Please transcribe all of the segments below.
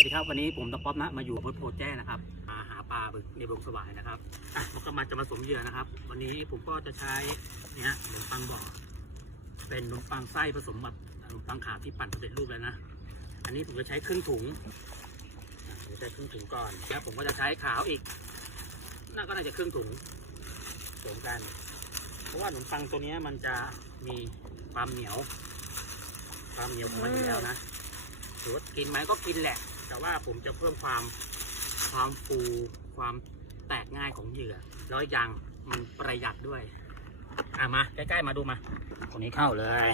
วัสดีครับวันนี้ผมตะป๊อปนะมาอยู่บนโพแจ้นะครับมาหาปลาบึกในบงสวายนะครับผมก็มาจะมาสมเหยื่อนะครับ วันนี้ผมก็จะใช้นี่ฮะขนมปังบ่อเป็นขนมปังไส้ผสมแบบขนมปังขาที่ปั่นสำเร็จรูปแล้วนะอันนี้ผมจะใช้ครึ่งถุงอะผมใช้ครึ่งถุงก่อนแล้วผมก็จะใช้ขาวอีกน่าก็น่าจะครึ่งถุงผสมกัน เพราะว่าขนมปังตัวนี้มันจะมีความเหนียว ความเหนียวของมันอยู่แล้วนะ ถือว่ากินไหมก็กินแหละ แต่ว่าผมจะเพิ่มความความฟูความแตกง่ายของเหยื่อแล้วอีกอย่างมันประหยัดด้วยอะมาใกล้ๆมาดูมาตรงนี้เข้าเลย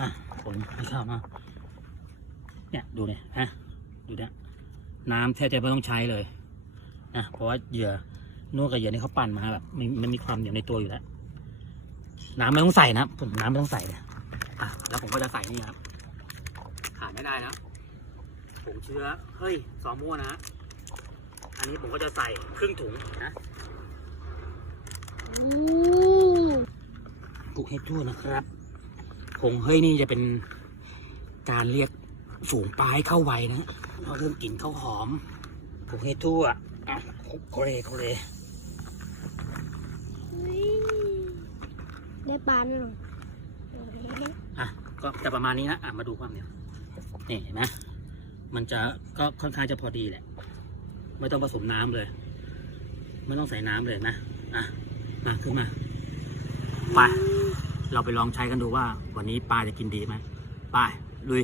อะคนให้เข้ามาเนี่ยดูเนี่ยฮะดูเนี่ยน้ำแทบจะไม่ต้องใช้เลยนะเพราะว่าเหยื่อนวดกับเหยื่อนี่เขาปั่นมาแบบมันมีความเหนียวในตัวอยู่แล้วน้ำไม่ต้องใส่นะผมน้ำไม่ต้องใส่เลย แล้วผมก็จะใส่นี่ครับขาดไม่ได้นะผงเชื้อเฮ้ยซอมั่วนะอันนี้ผมก็จะใส่ครึ่งถุงนะคลุกให้ทั่วนะครับผงเฮ้ยนี่จะเป็นการเรียกฝูงปลาให้เข้าไวนะเราเริ่มกลิ่นข้าวหอมคลุกให้ทั่วอะคลุกโคเรโคเรได้ปลาแน่นอน อะก็จะประมาณนี้นะอะมาดูความเนี่ยนี่เห็นไหมมันจะก็ค่อนข้างจะพอดีแหละ ไม่ต้องผสมน้ำเลย ไม่ต้องใส่น้ำเลยนะอะมาขึ้นมาไปเราไปลองใช้กันดูว่า วันนี้ปลาจะกินดีไหมไปลุย